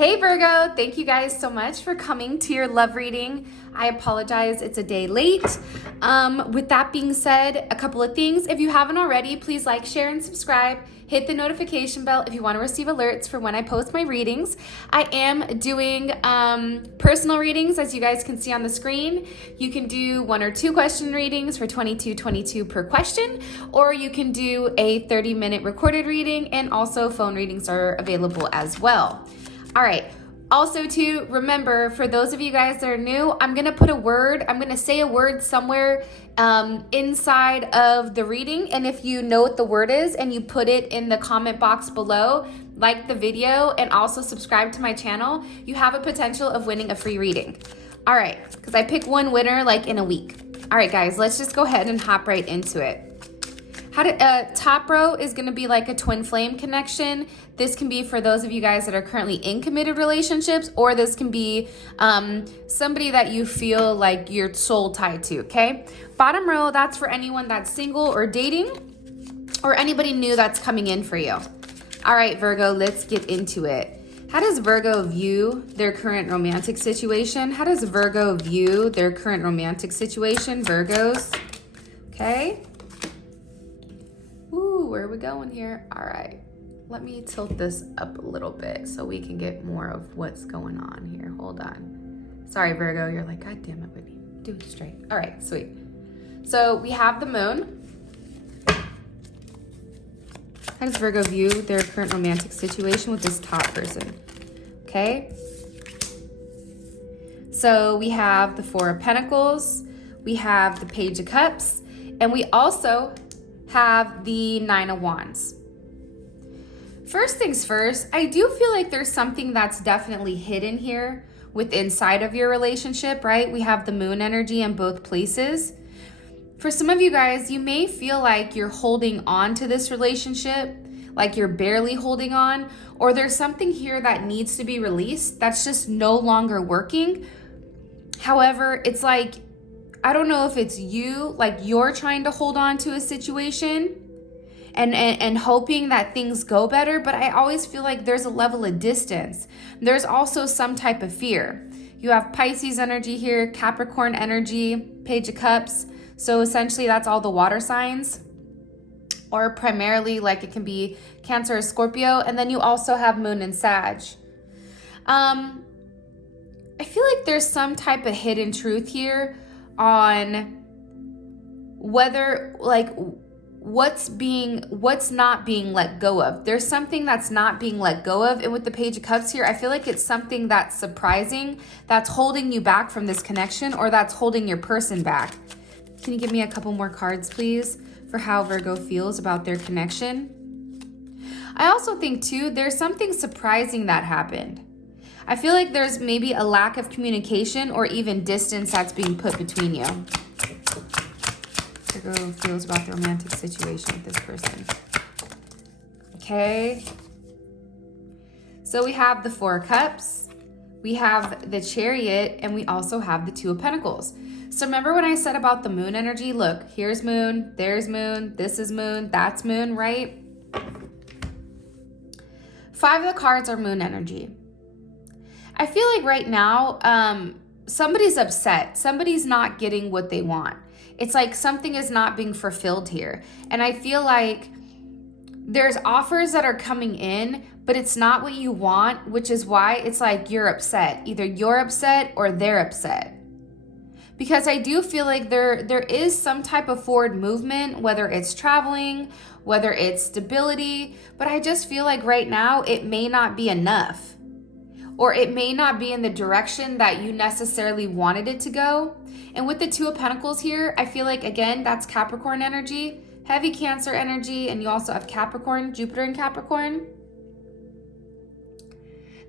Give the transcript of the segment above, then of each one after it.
Hey Virgo, thank you guys so much for coming to your love reading. I apologize, it's a day late. With that being said, a couple of things. If you haven't already, please like, share, and subscribe. Hit the notification bell if you want to receive alerts for when I post my readings. I am doing personal readings, as you guys can see on the screen. You can do 1 or 2 question readings for $22.22 per question, or you can do a 30-minute recorded reading, and also phone readings are available as well. All right. Also, too, remember, for those of you guys that are new, I'm going to say a word somewhere inside of the reading. And if you know what the word is and you put it in the comment box below, like the video, and also subscribe to my channel, you have a potential of winning a free reading. All right, because I pick one winner like in a week. All right, guys, let's just go ahead and hop right into it. Top row is going to be like a twin flame connection. This can be for those of you guys that are currently in committed relationships, or this can be somebody that you feel like you're soul tied to, okay? Bottom row, that's for anyone that's single or dating, or anybody new that's coming in for you. All right, Virgo, let's get into it. How does Virgo view their current romantic situation? How does Virgo view their current romantic situation, Virgos? Okay. Ooh, where are we going here? All right, let me tilt this up a little bit so we can get more of what's going on here. Hold on. Sorry, Virgo, you're like, God damn it, Whitney, do it straight. All right, sweet. So we have the moon. How does Virgo view their current romantic situation with this top person? Okay. So we have the 4 of Pentacles, we have the Page of Cups, and we also have the 9 of Wands. First things first, I do feel like there's something that's definitely hidden here with inside of your relationship, right? We have the moon energy in both places. For some of you guys, you may feel like you're holding on to this relationship, like you're barely holding on, or there's something here that needs to be released that's just no longer working. However, it's like, I don't know if it's you, like you're trying to hold on to a situation and hoping that things go better, but I always feel like there's a level of distance. There's also some type of fear. You have Pisces energy here, Capricorn energy, Page of Cups. So essentially that's all the water signs, or primarily like it can be Cancer or Scorpio. And then you also have Moon and Sag. I feel like there's some type of hidden truth here on whether like what's not being let go of. There's something that's not being let go of. And with the Page of Cups here, I feel like it's something that's surprising, that's holding you back from this connection, or that's holding your person back. Can you give me a couple more cards, please, for how Virgo feels about their connection? I also think too, there's something surprising that happened. I feel like there's maybe a lack of communication or even distance that's being put between you. Virgo feels about the romantic situation with this person. Okay. So we have the 4 of Cups, we have the Chariot, and we also have the 2 of Pentacles. So remember when I said about the moon energy? Look, here's moon, there's moon, this is moon, that's moon, right? 5 of the cards are moon energy. I feel like right now, somebody's upset. Somebody's not getting what they want. It's like something is not being fulfilled here. And I feel like there's offers that are coming in, but it's not what you want, which is why it's like you're upset. Either you're upset or they're upset. Because I do feel like there is some type of forward movement, whether it's traveling, whether it's stability, but I just feel like right now it may not be enough. Or it may not be in the direction that you necessarily wanted it to go. And with the 2 of Pentacles here, I feel like, again, that's Capricorn energy, heavy Cancer energy, and you also have Capricorn, Jupiter in Capricorn.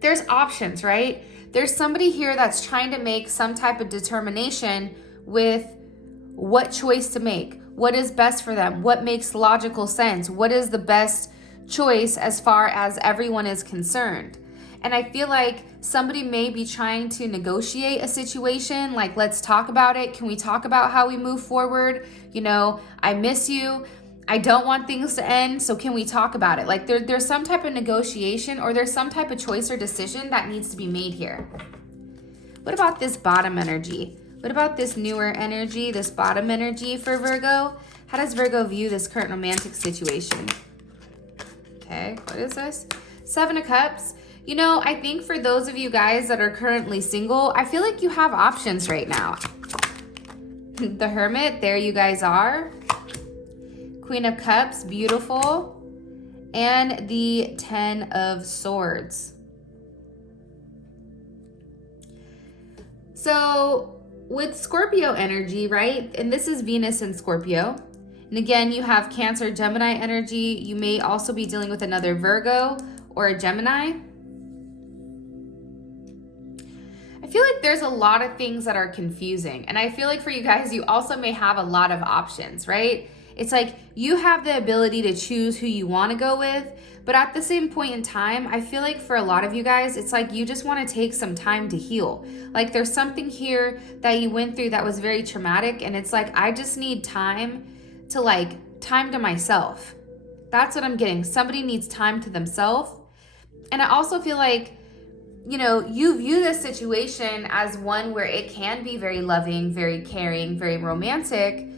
There's options, right? There's somebody here that's trying to make some type of determination with what choice to make, what is best for them, what makes logical sense, what is the best choice as far as everyone is concerned. And I feel like somebody may be trying to negotiate a situation, like, let's talk about it. Can we talk about how we move forward? You know, I miss you. I don't want things to end, so can we talk about it? Like there's some type of negotiation, or there's some type of choice or decision that needs to be made here. What about this bottom energy? What about this newer energy, this bottom energy for Virgo? How does Virgo view this current romantic situation? Okay, what is this? 7 of Cups. You know, I think for those of you guys that are currently single, I feel like you have options right now. The Hermit, there you guys are. Queen of Cups, beautiful. And the 10 of Swords. So with Scorpio energy, right? And this is Venus in Scorpio. And again, you have Cancer, Gemini energy. You may also be dealing with another Virgo or a Gemini. I feel like there's a lot of things that are confusing. And I feel like for you guys, you also may have a lot of options, right? It's like you have the ability to choose who you want to go with. But at the same point in time, I feel like for a lot of you guys, it's like you just want to take some time to heal. Like there's something here that you went through that was very traumatic. And it's like, I just need time to myself. That's what I'm getting. Somebody needs time to themselves. And I also feel like, you know, you view this situation as one where it can be very loving, very caring, very romantic.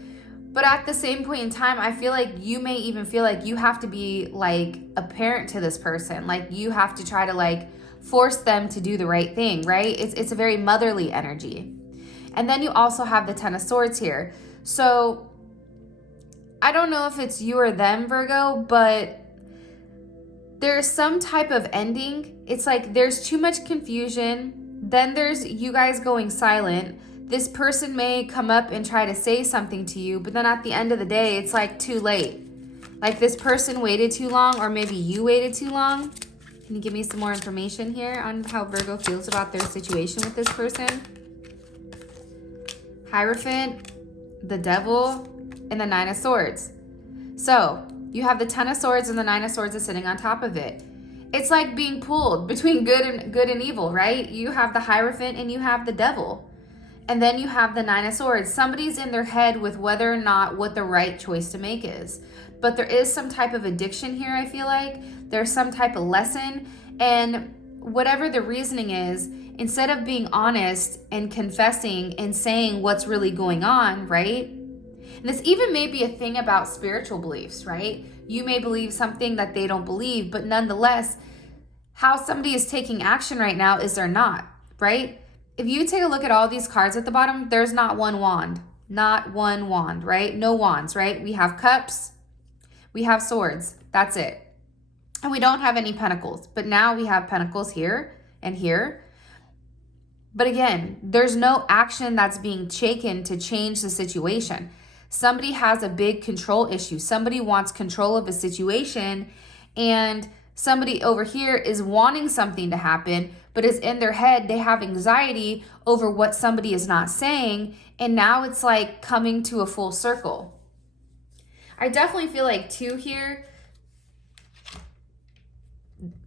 But at the same point in time, I feel like you may even feel like you have to be like a parent to this person. Like you have to try to like force them to do the right thing, right? It's a very motherly energy. And then you also have the 10 of Swords here. So I don't know if it's you or them, Virgo, but there's some type of ending. It's like there's too much confusion. Then there's you guys going silent. This person may come up and try to say something to you, but then at the end of the day, it's like too late. Like this person waited too long, or maybe you waited too long. Can you give me some more information here on how Virgo feels about their situation with this person? Hierophant, the Devil, and the 9 of Swords. So you have the 10 of Swords and the 9 of Swords is sitting on top of it. It's like being pulled between good and evil, right? You have the Hierophant and you have the Devil. And then you have the 9 of Swords. Somebody's in their head with whether or not what the right choice to make is. But there is some type of addiction here, I feel like. There's some type of lesson. And whatever the reasoning is, instead of being honest and confessing and saying what's really going on, right? And this even may be a thing about spiritual beliefs, right? You may believe something that they don't believe, but nonetheless, how somebody is taking action right now is they're not, right? If you take a look at all these cards at the bottom, there's not one wand. Not one wand, right? No wands, right? We have cups, we have swords. That's it. And we don't have any pentacles. But now we have pentacles here and here. But again, there's no action that's being taken to change the situation. Somebody has a big control issue. Somebody wants control of a situation, and somebody over here is wanting something to happen, but is in their head. They have anxiety over what somebody is not saying, and now it's like coming to a full circle. I definitely feel like too here,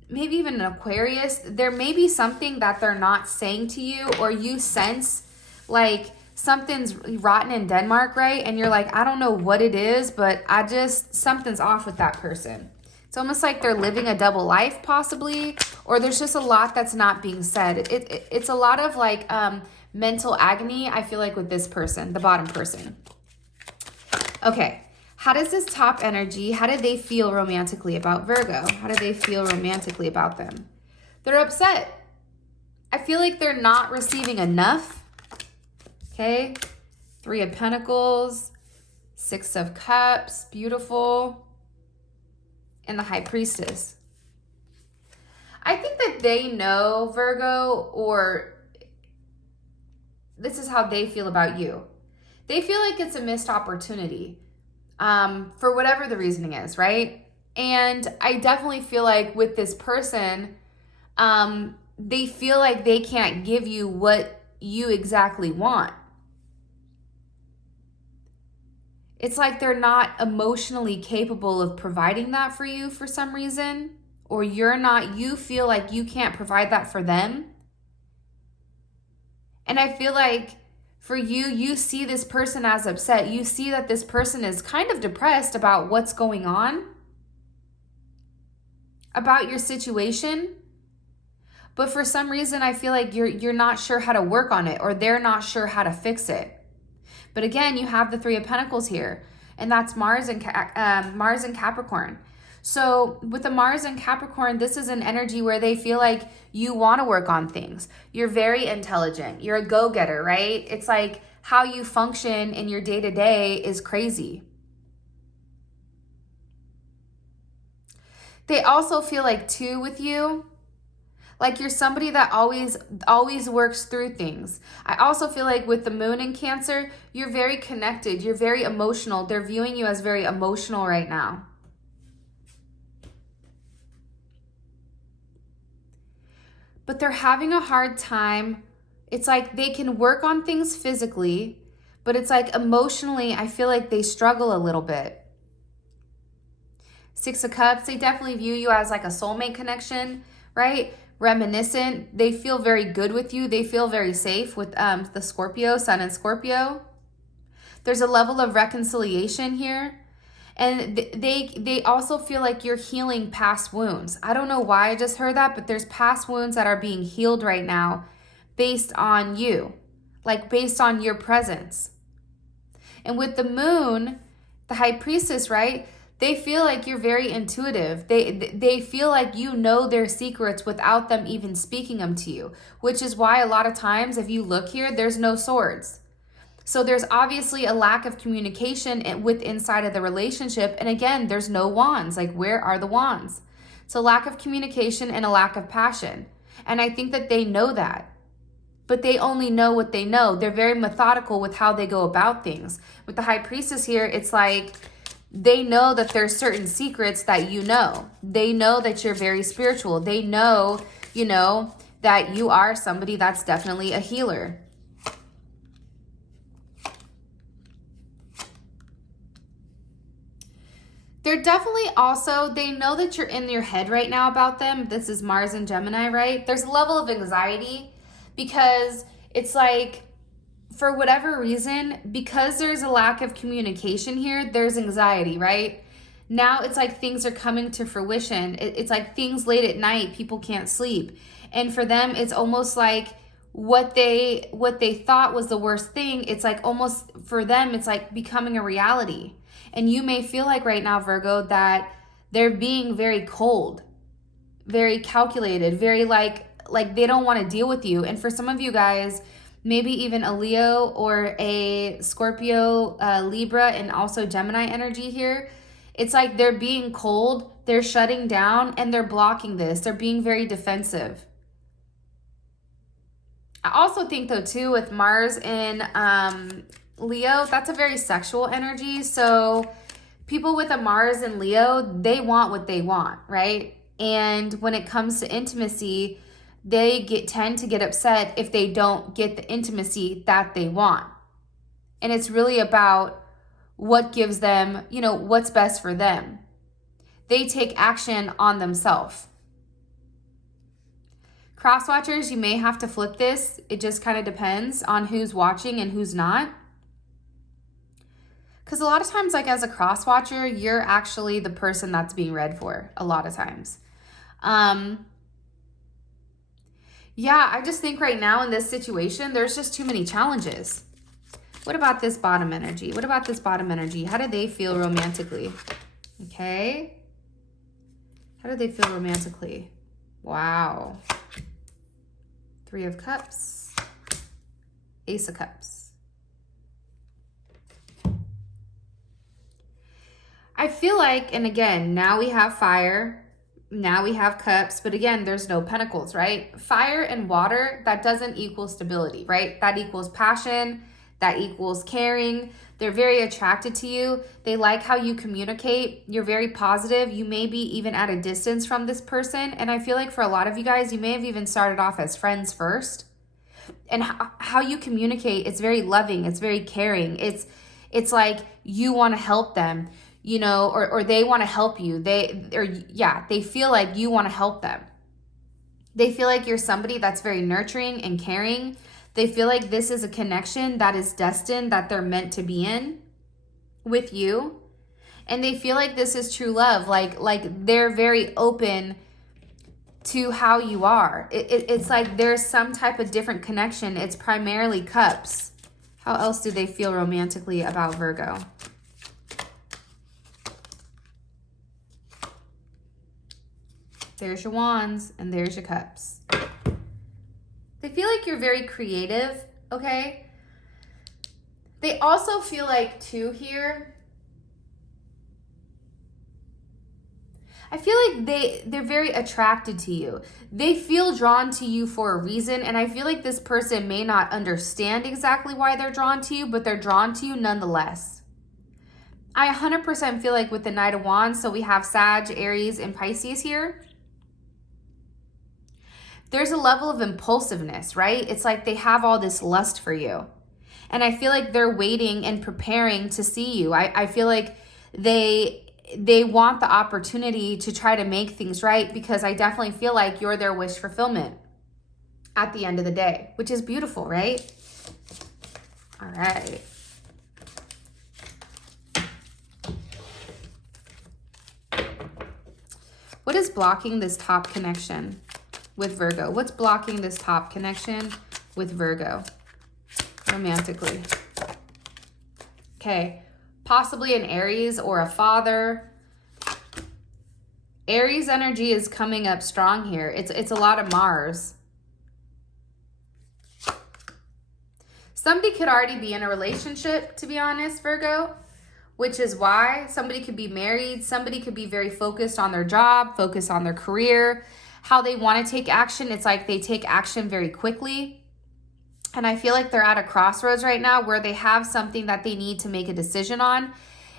maybe even an Aquarius, there may be something that they're not saying to you, or you sense like something's rotten in Denmark, right? And you're like, I don't know what it is, but something's off with that person. It's almost like they're living a double life possibly, or there's just a lot that's not being said. It's a lot of like mental agony, I feel like, with this person, the bottom person. Okay, how does this top energy, how do they feel romantically about Virgo? How do they feel romantically about them? They're upset. I feel like they're not receiving enough. Okay, 3 of Pentacles, 6 of Cups, beautiful, and the High Priestess. I think that they know, Virgo, or this is how they feel about you. They feel like it's a missed opportunity for whatever the reasoning is, right? And I definitely feel like with this person, they feel like they can't give you what you exactly want. It's like they're not emotionally capable of providing that for you for some reason, or you feel like you can't provide that for them. And I feel like For you, you see this person as upset. You see that this person is kind of depressed about what's going on, about your situation. But for some reason, I feel like you're not sure how to work on it, or they're not sure how to fix it. But again, you have the Three of Pentacles here, and that's Mars and Capricorn. So with the Mars and Capricorn, this is an energy where they feel like you want to work on things. You're very intelligent. You're a go-getter, right? It's like how you function in your day-to-day is crazy. They also feel like too with you, like you're somebody that always works through things. I also feel like with the moon in Cancer, you're very connected. You're very emotional. They're viewing you as very emotional right now. But they're having a hard time. It's like they can work on things physically, but it's like emotionally, I feel like they struggle a little bit. Six of Cups, they definitely view you as like a soulmate connection, right? Reminiscent. They feel very good with you. They feel very safe with the Scorpio, Sun and Scorpio. There's a level of reconciliation here. And they also feel like you're healing past wounds. I don't know why I just heard that, but there's past wounds that are being healed right now based on you, like based on your presence. And with the moon, the High Priestess, right? They feel like you're very intuitive. They feel like you know their secrets without them even speaking them to you, which is why a lot of times if you look here, there's no swords. So there's obviously a lack of communication with inside of the relationship. And again, there's no wands. Like, where are the wands? It's a lack of communication and a lack of passion. And I think that they know that. But they only know what they know. They're very methodical with how they go about things. With the High Priestess here, it's like they know that there's certain secrets that you know. They know that you're very spiritual. They know, that you are somebody that's definitely a healer. They're definitely also, they know that you're in your head right now about them. This is Mars and Gemini, right? There's a level of anxiety because it's like, for whatever reason, because there's a lack of communication here, there's anxiety, right? Now it's like things are coming to fruition. It's like things late at night, people can't sleep. And for them, it's almost like what they thought was the worst thing, it's like almost, for them, it's like becoming a reality. And you may feel like right now, Virgo, that they're being very cold, very calculated, very like they don't want to deal with you. And for some of you guys, maybe even a Leo or a Scorpio, Libra, and also Gemini energy here, it's like they're being cold, they're shutting down, and they're blocking this. They're being very defensive. I also think, though, too, with Mars in Leo, that's a very sexual energy. So people with a Mars in Leo, they want what they want, right? And when it comes to intimacy, they tend to get upset if they don't get the intimacy that they want. And it's really about what gives them, what's best for them. They take action on themselves. Cross watchers, you may have to flip this. It just kind of depends on who's watching and who's not. Because a lot of times, like as a cross watcher, you're actually the person that's being read for a lot of times. Yeah, I just think right now in this situation, there's just too many challenges. What about this bottom energy? What about this bottom energy? How do they feel romantically? Okay. How do they feel romantically? Wow. Three of Cups. Ace of Cups. I feel like, and again, now we have fire. Now we have cups, but again, there's no pentacles, right? Fire and water, that doesn't equal stability, right? That equals passion, that equals caring. They're very attracted to you. They like how you communicate. You're very positive. You may be even at a distance from this person. And I feel like for a lot of you guys, you may have even started off as friends first. And how you communicate, it's very loving. It's very caring. It's like you want to help them. Or they want to help you. They feel like you want to help them. They feel like you're somebody that's very nurturing and caring. They feel like this is a connection that is destined, that they're meant to be in with you. And they feel like this is true love. Like they're very open to how you are. It's like there's some type of different connection. It's primarily cups. How else do they feel romantically about Virgo? There's your wands and there's your cups. They feel like you're very creative, okay? They also feel like too here, I feel like they're very attracted to you. They feel drawn to you for a reason, and I feel like this person may not understand exactly why they're drawn to you, but they're drawn to you nonetheless. I 100% feel like with the Knight of Wands, so we have Sag, Aries, and Pisces here. There's a level of impulsiveness, right? It's like they have all this lust for you. And I feel like they're waiting and preparing to see you. I feel like they want the opportunity to try to make things right, because I definitely feel like you're their wish fulfillment at the end of the day, which is beautiful, right? All right. What is blocking this top connection with Virgo? What's blocking this top connection with Virgo romantically? Okay. Possibly an Aries or a father. Aries energy is coming up strong here. It's a lot of Mars. Somebody could already be in a relationship, to be honest, Virgo, which is why somebody could be married. Somebody could be very focused on their job, focused on their career, how they want to take action. It's like they take action very quickly. And I feel like they're at a crossroads right now where they have something that they need to make a decision on.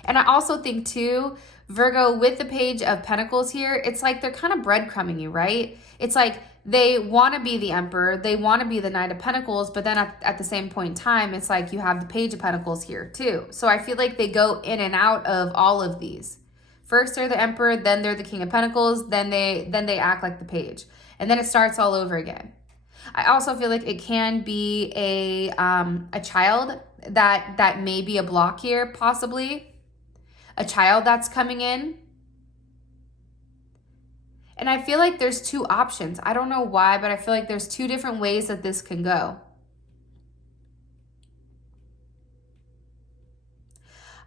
And I also think too, Virgo, with the Page of Pentacles here, it's like they're kind of breadcrumbing you, right? It's like they want to be the Emperor, they want to be the Knight of Pentacles, but then at the same point in time, it's like you have the Page of Pentacles here too. So I feel like they go in and out of all of these. First they're the Emperor, then they're the King of Pentacles, then they act like the Page. And then it starts all over again. I also feel like it can be a child that may be a block here, possibly. A child that's coming in. And I feel like there's two options. I don't know why, but I feel like there's two different ways that this can go.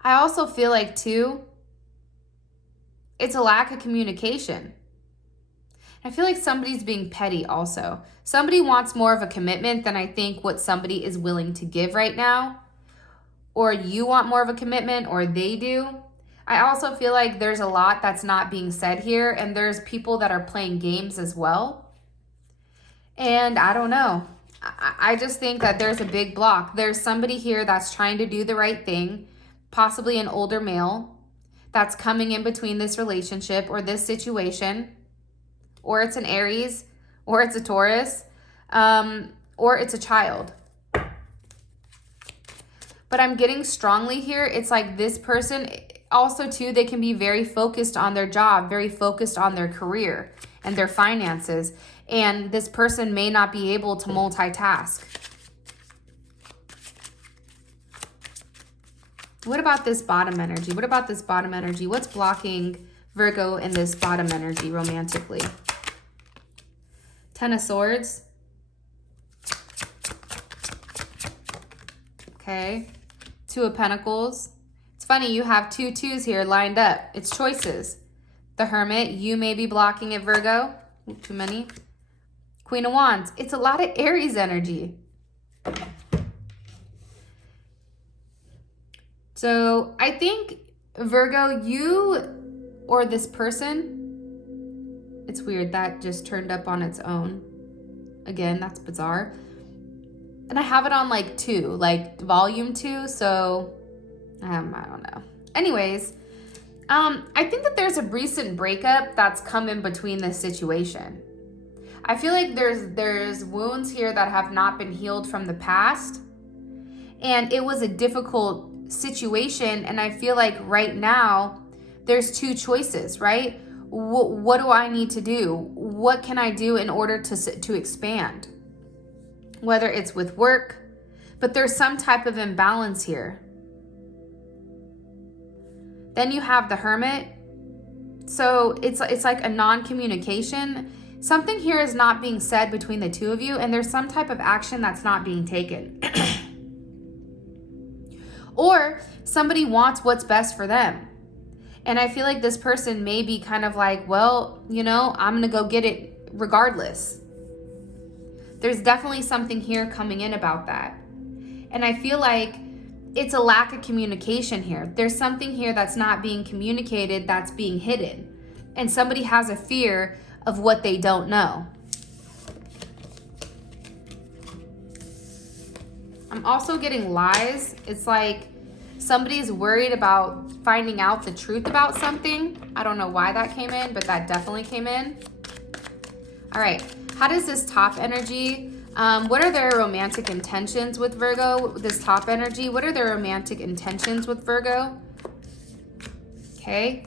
I also feel like too, it's a lack of communication. I feel like somebody's being petty also. Somebody wants more of a commitment than I think what somebody is willing to give right now. Or you want more of a commitment, or they do. I also feel like there's a lot that's not being said here, and there's people that are playing games as well. And I don't know. I just think that there's a big block. There's somebody here that's trying to do the right thing, possibly an older male, that's coming in between this relationship or this situation. Or it's an Aries, or it's a Taurus, or it's a child. But I'm getting strongly here, it's like this person, also too, they can be very focused on their job, very focused on their career and their finances. And this person may not be able to multitask. What about this bottom energy? What about this bottom energy? What's blocking Virgo in this bottom energy romantically? Ten of Swords. Okay. Two of Pentacles. It's funny, you have two twos here lined up. It's choices. The Hermit, you may be blocking it, Virgo. Ooh, too many. Queen of Wands. It's a lot of Aries energy. So I think, Virgo, you or this person, it's weird that just turned up on its own. Again, that's bizarre. And I have it on like 2, like volume 2. So I don't know. Anyways, I think that there's a recent breakup that's come in between this situation. I feel like there's wounds here that have not been healed from the past. And it was a difficult situation. And I feel like right now there's two choices, right? What do I need to do? What can I do in order to expand? whether it's with work, but there's some type of imbalance here. Then you have the Hermit. So it's like a non-communication. Something here is not being said between the two of you, and there's some type of action that's not being taken. Or somebody wants what's best for them. And I feel like this person may be kind of like, well, you know, I'm going to go get it regardless. There's definitely something here coming in about that. And I feel like it's a lack of communication here. There's something here that's not being communicated, that's being hidden. And somebody has a fear of what they don't know. I'm also getting lies. It's like somebody's worried about finding out the truth about something. I don't know why that came in, but that definitely came in. All right, how does this top energy, what are their romantic intentions with Virgo? This top energy, what are their romantic intentions with Virgo? Okay,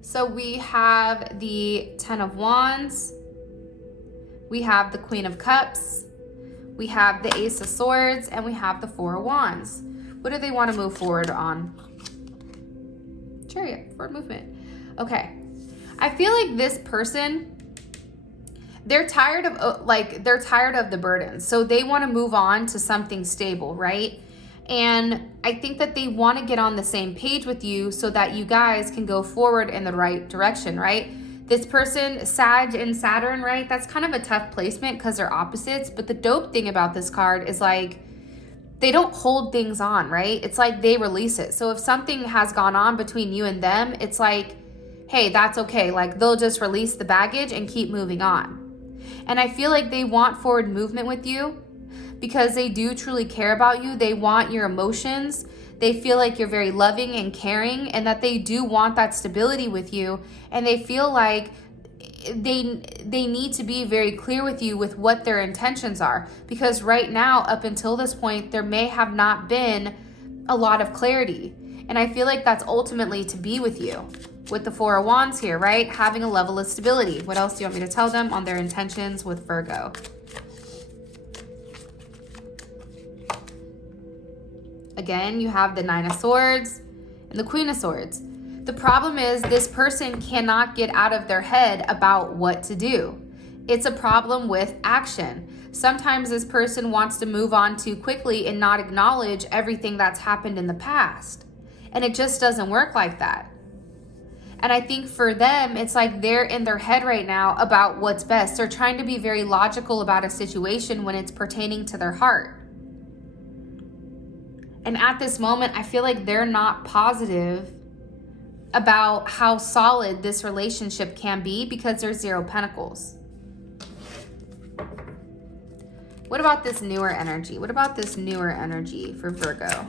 so we have the Ten of Wands. We have the Queen of Cups. We have the Ace of Swords, and we have the Four of Wands. What do they want to move forward on? Chariot, forward movement. Okay. I feel like this person, they're tired of the burden. So they want to move on to something stable, right? And I think that they want to get on the same page with you so that you guys can go forward in the right direction, right? This person, Sag and Saturn, right? That's kind of a tough placement because they're opposites. But the dope thing about this card is like, they don't hold things on, right? It's like they release it. So if something has gone on between you and them, it's like, hey, that's okay. Like they'll just release the baggage and keep moving on. And I feel like they want forward movement with you because they do truly care about you. They want your emotions. They feel like you're very loving and caring, and that they do want that stability with you. And they feel like they need to be very clear with you with what their intentions are, because right now, up until this point, there may have not been a lot of clarity. And I feel like that's ultimately to be with you with the Four of Wands here, right? Having a level of stability. What else do you want me to tell them on their intentions with Virgo? Again, you have the Nine of Swords and the Queen of Swords. The problem is this person cannot get out of their head about what to do. It's a problem with action. Sometimes this person wants to move on too quickly and not acknowledge everything that's happened in the past. And it just doesn't work like that. And I think for them, it's like they're in their head right now about what's best. They're trying to be very logical about a situation when it's pertaining to their heart. And at this moment, I feel like they're not positive about how solid this relationship can be because there's 0 Pentacles. What about this newer energy? What about this newer energy for Virgo?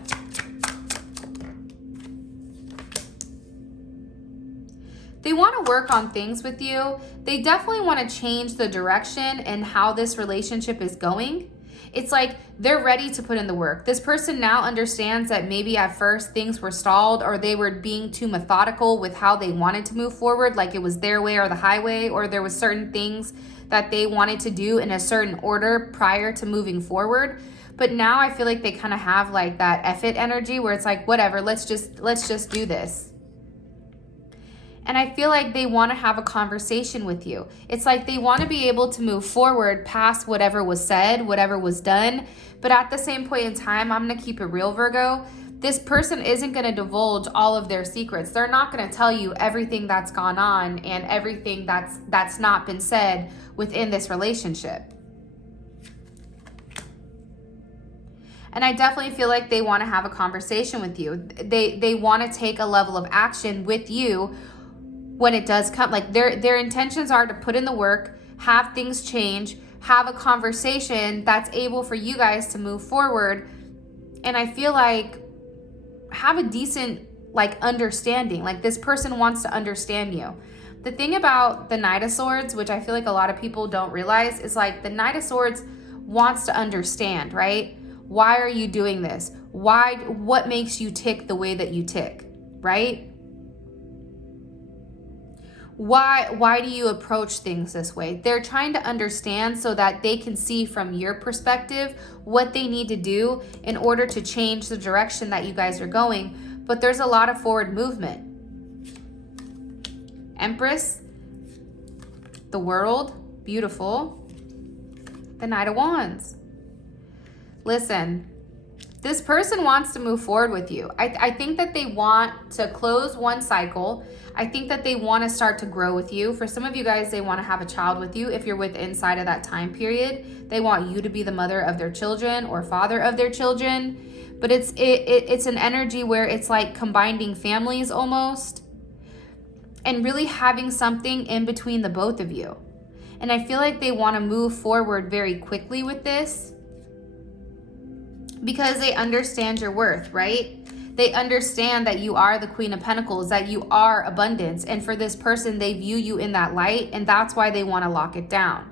They want to work on things with you. They definitely want to change the direction and how this relationship is going. It's like they're ready to put in the work. This person now understands that maybe at first things were stalled, or they were being too methodical with how they wanted to move forward, like it was their way or the highway, or there was certain things that they wanted to do in a certain order prior to moving forward. But now I feel like they kind of have like that F it energy where it's like, whatever, let's just do this. And I feel like they want to have a conversation with you. It's like they want to be able to move forward past whatever was said, whatever was done. But at the same point in time, I'm going to keep it real, Virgo. This person isn't going to divulge all of their secrets. They're not going to tell you everything that's gone on and everything that's not been said within this relationship. And I definitely feel like they want to have a conversation with you. They want to take a level of action with you when it does come. Like their intentions are to put in the work, have things change, have a conversation that's able for you guys to move forward. And I feel like have a decent like understanding. Like this person wants to understand you. The thing about the Knight of Swords, which I feel like a lot of people don't realize, is like the Knight of Swords wants to understand, right? Why are you doing this? What makes you tick the way that you tick, right? Why do you approach things this way? They're trying to understand so that they can see from your perspective what they need to do in order to change the direction that you guys are going. But there's a lot of forward movement. Empress, the World, beautiful. The Knight of Wands. Listen, this person wants to move forward with you. I think that they want to close one cycle. I think that they want to start to grow with you. For some of you guys, they want to have a child with you. If you're with inside of that time period, they want you to be the mother of their children or father of their children. But it's an energy where it's like combining families almost, and really having something in between the both of you. And I feel like they want to move forward very quickly with this because they understand your worth, right? They understand that you are the Queen of Pentacles, that you are abundance. And for this person, they view you in that light, and that's why they want to lock it down.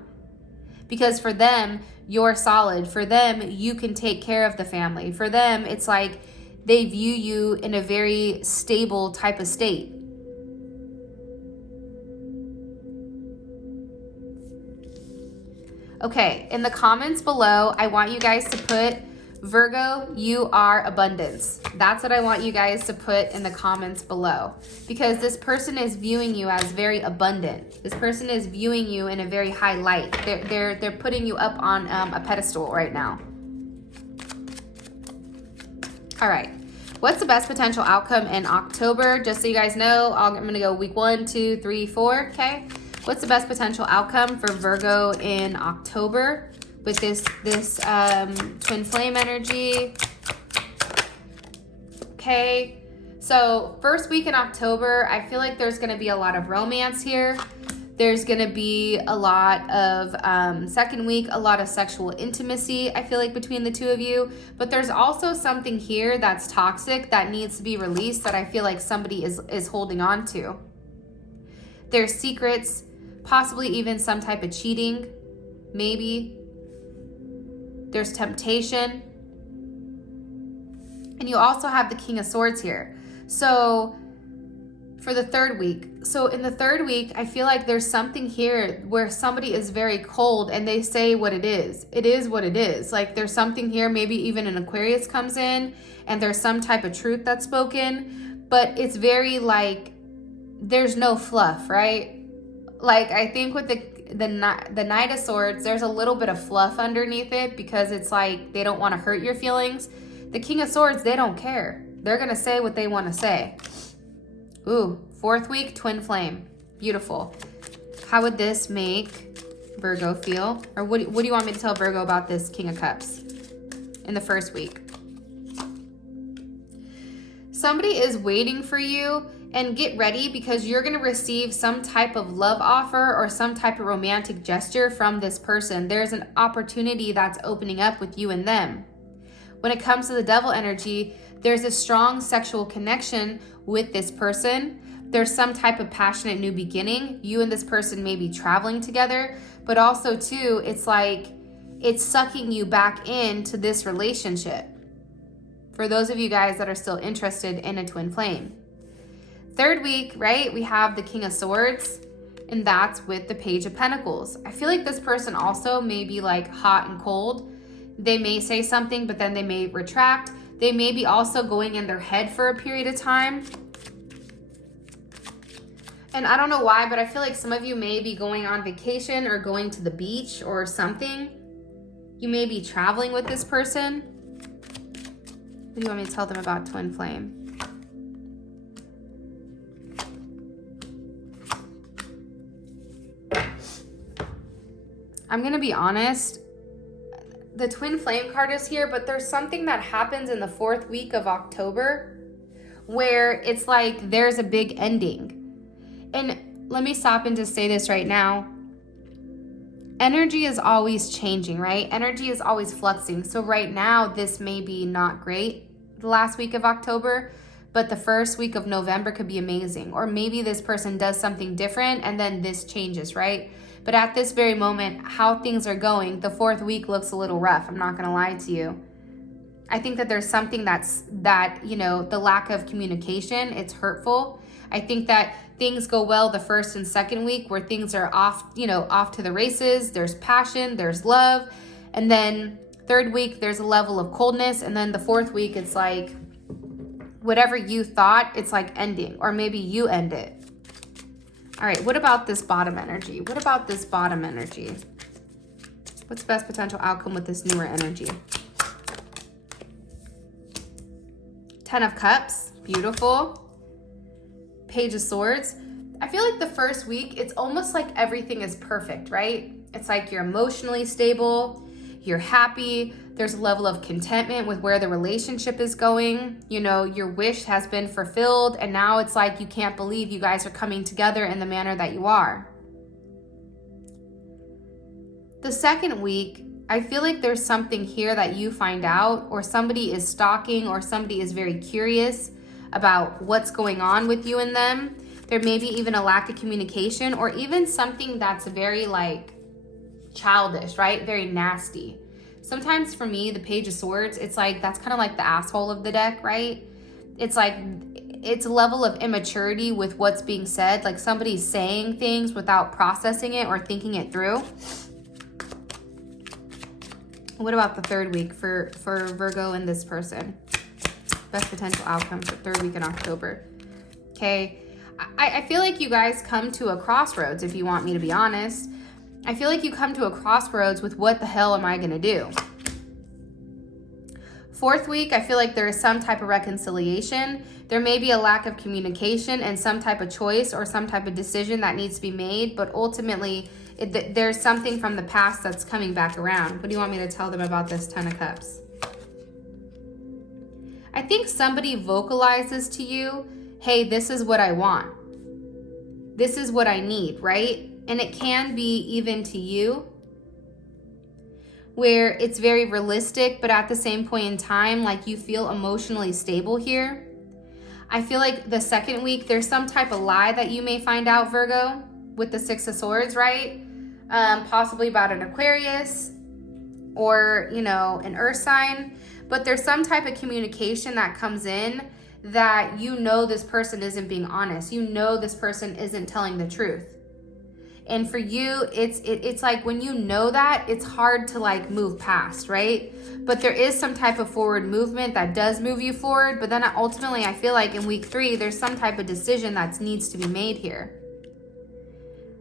Because for them, you're solid. For them, you can take care of the family. For them, it's like they view you in a very stable type of state. Okay, in the comments below, I want you guys to put, Virgo, you are abundance. That's what I want you guys to put in the comments below, because this person is viewing you as very abundant. This person is viewing you in a very high light. They're putting you up on a pedestal right now. All right, what's the best potential outcome in October? Just so you guys know, I'm gonna go week 1, 2, 3, 4, okay? What's the best potential outcome for Virgo in October with this twin flame energy? Okay, so first week in October, I feel like there's gonna be a lot of romance here. There's gonna be a lot of, second week, a lot of sexual intimacy, I feel like, between the two of you. But there's also something here that's toxic that needs to be released that I feel like somebody is holding on to. There's secrets, possibly even some type of cheating, maybe. There's temptation. And you also have the King of Swords here. So for the third week. So in the third week, I feel like there's something here where somebody is very cold and they say what it is. It is what it is. Like there's something here, maybe even an Aquarius comes in and there's some type of truth that's spoken, but it's very like, there's no fluff, right? Like I think with the Knight of Swords, there's a little bit of fluff underneath it because it's like they don't want to hurt your feelings. The King of Swords, they don't care. They're going to say what they want to say. Ooh, fourth week, twin flame. Beautiful. How would this make Virgo feel? Or what do you want me to tell Virgo about this King of Cups in the first week? Somebody is waiting for you, and get ready because you're going to receive some type of love offer or some type of romantic gesture from this person. There's an opportunity that's opening up with you and them. When it comes to the Devil energy, there's a strong sexual connection with this person. There's some type of passionate new beginning. You and this person may be traveling together, but also too, it's like it's sucking you back into this relationship. For those of you guys that are still interested in a twin flame. Third week, right, we have the King of Swords, and that's with the Page of Pentacles. I feel like this person also may be like hot and cold. They may say something, but then they may retract. They may be also going in their head for a period of time. And I don't know why, but I feel like some of you may be going on vacation or going to the beach or something. You may be traveling with this person. What do you want me to tell them about twin flame? I'm going to be honest, the twin flame card is here, but there's something that happens in the fourth week of October where it's like there's a big ending. And let me stop and just say this right now. Energy is always changing, right? Energy is always fluxing. So right now, this may be not great the last week of October, but the first week of November could be amazing. Or maybe this person does something different and then this changes, right? But at this very moment, how things are going, the fourth week looks a little rough. I'm not going to lie to you. I think that there's something that, you know, the lack of communication, it's hurtful. I think that things go well the first and second week where things are off, off to the races. There's passion, there's love. And then third week, there's a level of coldness. And then the fourth week, it's like whatever you thought, it's like ending, or maybe you end it. All right, what about this bottom energy? What about this bottom energy? What's the best potential outcome with this newer energy? 10 of Cups, beautiful. Page of Swords. I feel like the first week, it's almost like everything is perfect, right? It's like you're emotionally stable, you're happy, there's a level of contentment with where the relationship is going. Your wish has been fulfilled, and now it's like you can't believe you guys are coming together in the manner that you are. The second week, I feel like there's something here that you find out, or somebody is stalking, or somebody is very curious about what's going on with you and them. There may be even a lack of communication, or even something that's very like childish, right? Very nasty. Sometimes for me, the Page of Swords, it's like, that's kind of like the asshole of the deck, right? It's like, it's a level of immaturity with what's being said. Like somebody's saying things without processing it or thinking it through. What about the third week for Virgo and this person? Best potential outcome for third week in October. Okay. I feel like you guys come to a crossroads, if you want me to be honest. I feel like you come to a crossroads with what the hell am I going to do? Fourth week, I feel like there is some type of reconciliation. There may be a lack of communication and some type of choice or some type of decision that needs to be made, but ultimately there's something from the past that's coming back around. What do you want me to tell them about this 10 of Cups? I think somebody vocalizes to you, hey, this is what I want. This is what I need, right? And it can be even to you, where it's very realistic, but at the same point in time, like you feel emotionally stable here. I feel like the second week, there's some type of lie that you may find out, Virgo, with the Six of Swords, right? Possibly about an Aquarius or, an earth sign. But there's some type of communication that comes in that this person isn't being honest. This person isn't telling the truth. And for you, it's like when you know that, it's hard to like move past, right? But there is some type of forward movement that does move you forward. But then ultimately, I feel like in week 3, there's some type of decision that needs to be made here.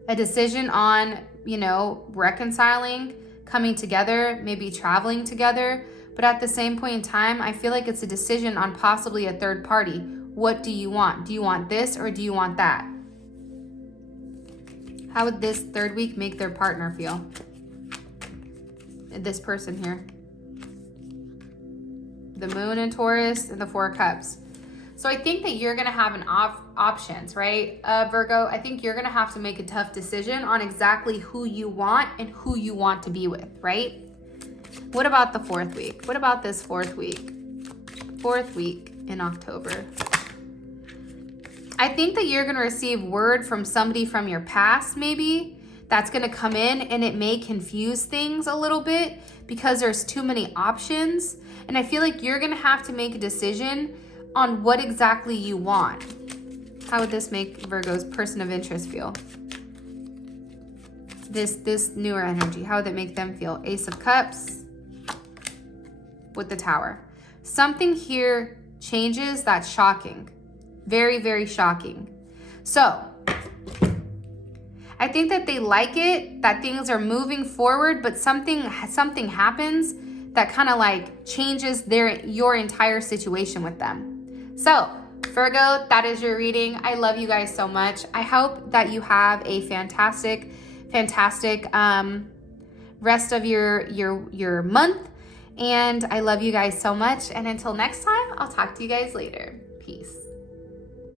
A decision on, reconciling, coming together, maybe traveling together. But at the same point in time, I feel like it's a decision on possibly a third party. What do you want? Do you want this or do you want that? How would this third week make their partner feel? This person here. The Moon in Taurus and the Four of Cups. So I think that you're going to have options, right, Virgo? I think you're going to have to make a tough decision on exactly who you want and who you want to be with, right? What about the fourth week? What about this fourth week? Fourth week in October. I think that you're going to receive word from somebody from your past, maybe, that's going to come in, and it may confuse things a little bit because there's too many options. And I feel like you're going to have to make a decision on what exactly you want. How would this make Virgo's person of interest feel? This newer energy, how would it make them feel? Ace of Cups with the Tower. Something here changes that's shocking. Very, very shocking. So I think that they like it, that things are moving forward, but something happens that kind of like changes your entire situation with them. So Virgo, that is your reading. I love you guys so much. I hope that you have a fantastic rest of your month. And I love you guys so much. And until next time, I'll talk to you guys later. Peace.